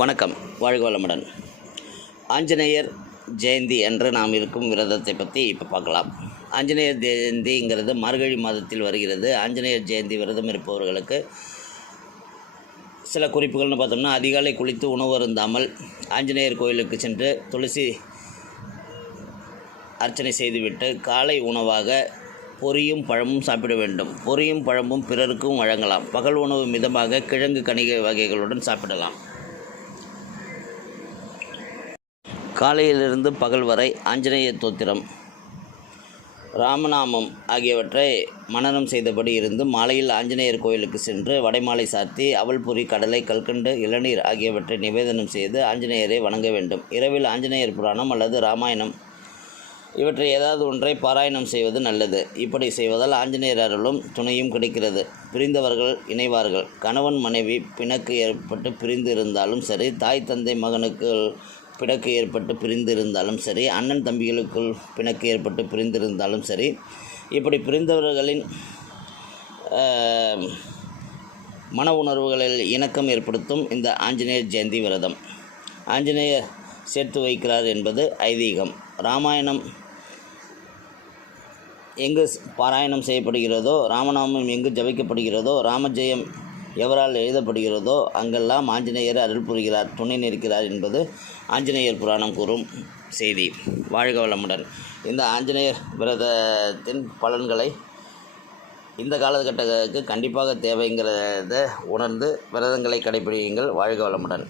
வணக்கம். வாழ்க வளமுடன். ஆஞ்சநேயர் ஜெயந்தி என்று நாம் இருக்கும் விரதத்தை பற்றி இப்போ பார்க்கலாம். ஆஞ்சநேயர் ஜெயந்திங்கிறது மார்கழி மாதத்தில் வருகிறது. ஆஞ்சநேயர் ஜெயந்தி விரதம் இருப்பவர்களுக்கு சில குறிப்புகள்னு பார்த்தோம்னா அதிகாலை குளித்து உணவு அருந்தாமல் ஆஞ்சநேயர் கோயிலுக்கு சென்று துளசி அர்ச்சனை செய்துவிட்டு காலை உணவாக பொரியும் பழமும் சாப்பிட வேண்டும். பொரியும் பழமும் பிறருக்கும் வழங்கலாம். பகல் உணவு மிதமாக கிழங்கு கனிக வகைகளுடன் சாப்பிடலாம். காலையிலிருந்து பகல் வரை ஆஞ்சநேய தோத்திரம் ராமநாமம் ஆகியவற்றை மனனம் செய்தபடி இருந்து மாலையில் ஆஞ்சநேயர் கோயிலுக்கு சென்று வடைமாலை சாத்தி அவல்புரி கடலை கல்கண்டு இளநீர் ஆகியவற்றை நிவேதனம் செய்து ஆஞ்சநேயரை வணங்க வேண்டும். இரவில் ஆஞ்சநேயர் புராணம் அல்லது ராமாயணம் இவற்றை ஏதாவது ஒன்றை பாராயணம் செய்வது நல்லது. இப்படி செய்வதால் ஆஞ்சநேயர் அருளும் துணையும் கிடைக்கிறது. பிரிந்தவர்கள் இணைவார்கள். கணவன் மனைவி பிணக்கு ஏற்பட்டு பிரிந்து இருந்தாலும் சரி தாய் தந்தை மகனுக்கு பிணக்கு ஏற்பட்டு பிரிந்து இருந்தாலும் சரி அண்ணன் தம்பிகளுக்குள் பிணக்கு ஏற்பட்டு பிரிந்திருந்தாலும் சரி இப்படி பிரிந்தவர்களின் மன உணர்வுகளில் இணக்கம் ஏற்படுத்தும் இந்த ஆஞ்சநேயர் ஜெயந்தி விரதம். ஆஞ்சநேயர் சேர்த்து வைக்கிறார் என்பது ஐதீகம். ராமாயணம் எங்கு பாராயணம் செய்யப்படுகிறதோ ராமநாமம் எங்கு ஜபிக்கப்படுகிறதோ ராமஜெயம் எவரால் எழுதப்படுகிறதோ அங்கெல்லாம் ஆஞ்சநேயர் அருள் புரிகிறார் துணை நிற்கிறார் என்பது ஆஞ்சநேயர் புராணம் கூறும் செய்தி. வாழ்க வளமுடன். இந்த ஆஞ்சநேயர் விரதத்தின் பலன்களை இந்த காலகட்டத்துக்கு கண்டிப்பாக தேவைங்கிறத உணர்ந்து விரதங்களை கடைபிடிங்கள் வாழ்க வளமுடன்.